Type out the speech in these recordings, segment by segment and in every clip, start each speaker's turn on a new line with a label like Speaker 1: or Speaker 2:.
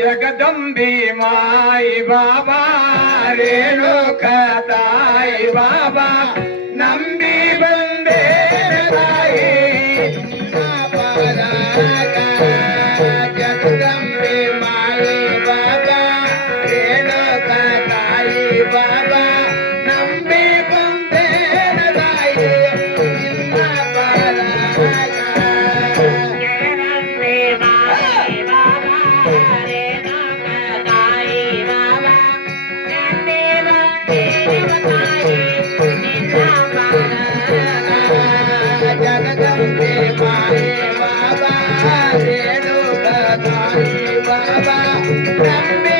Speaker 1: जगदम्बी माई बाबा रे लोखाई बा ಬಾಬಾ ಬ್ರಹ್ಮೇ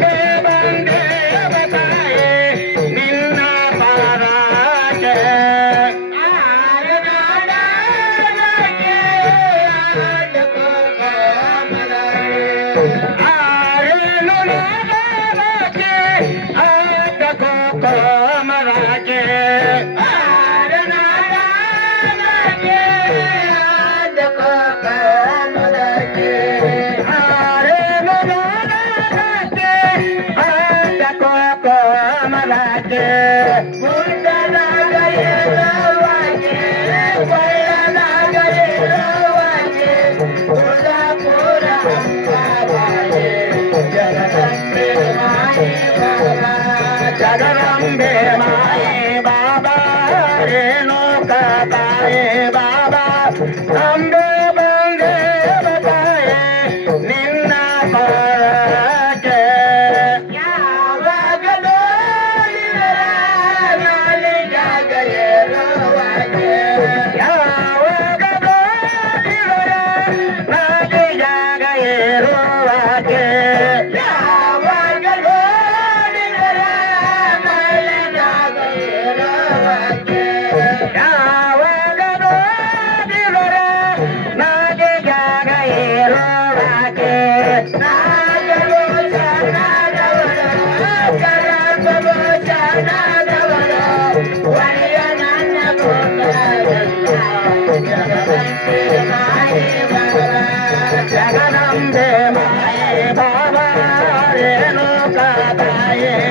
Speaker 1: కోమరాజ ದ ಜಗ ಮಾ ಬೇ ಲೋಕಾಯ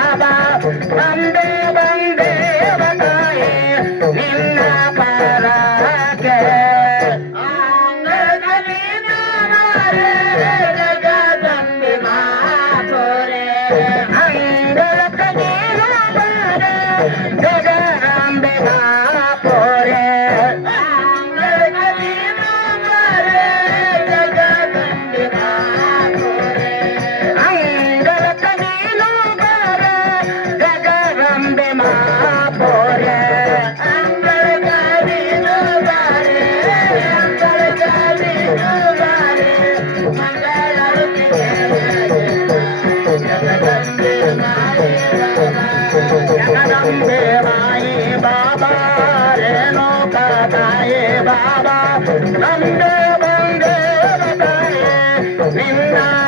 Speaker 1: வந்தே வந்தாயே நின்னா